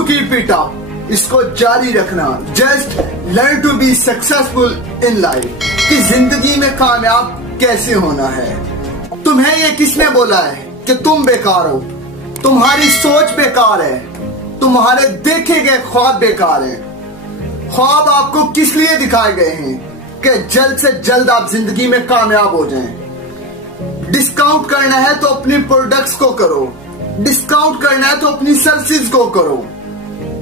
To keep it up, इसको जारी रखना। Just learn to be successful in life, कि जिंदगी में कामयाब कैसे होना है। तुम्हें ये किसने बोला है कि तुम बेकार हो? तुम्हारी सोच बेकार है, तुम्हारे देखे गए ख्वाब बेकार हैं। ख्वाब आपको किस लिए दिखाए गए हैं कि जल्द से जल्द आप जिंदगी में कामयाब हो जाएं। डिस्काउंट करना है तो अपनी प्रोडक्ट्स को करो, डिस्काउंट करना है तो अपनी सर्विसेज को करो।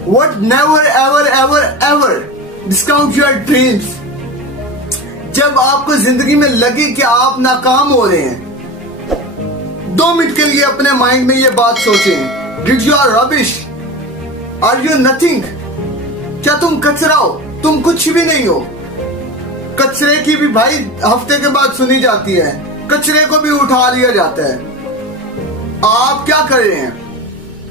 What never ever ever ever discount your dreams। जब आपको जिंदगी में लगे कि आप नाकाम हो रहे हैं, 2 मिनट के लिए अपने माइंड में ये बात सोचें, did you are rubbish, are you nothing. क्या तुम कचरा हो? तुम कुछ भी नहीं हो। कचरे की भी भाई हफ्ते के बाद सुनी जाती है, कचरे को भी उठा लिया जाता है। आप क्या कर रहे हैं?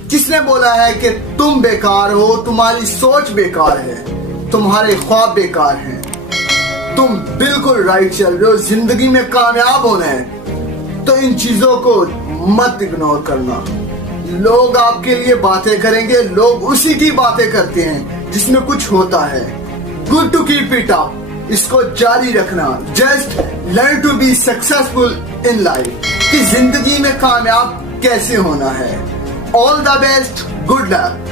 किसने बोला है कि तुम बेकार हो? तुम्हारी सोच बेकार है, तुम्हारे ख्वाब बेकार हैं। तुम बिल्कुल राइट चल रहे हो। जिंदगी में कामयाब होना है तो इन चीजों को मत इग्नोर करना। लोग आपके लिए बातें करेंगे, लोग उसी की बातें करते हैं जिसमें कुछ होता है। Good to keep it up, इसको जारी रखना। Just learn to be successful in life, कि जिंदगी में कामयाब कैसे होना है। All the best, good luck.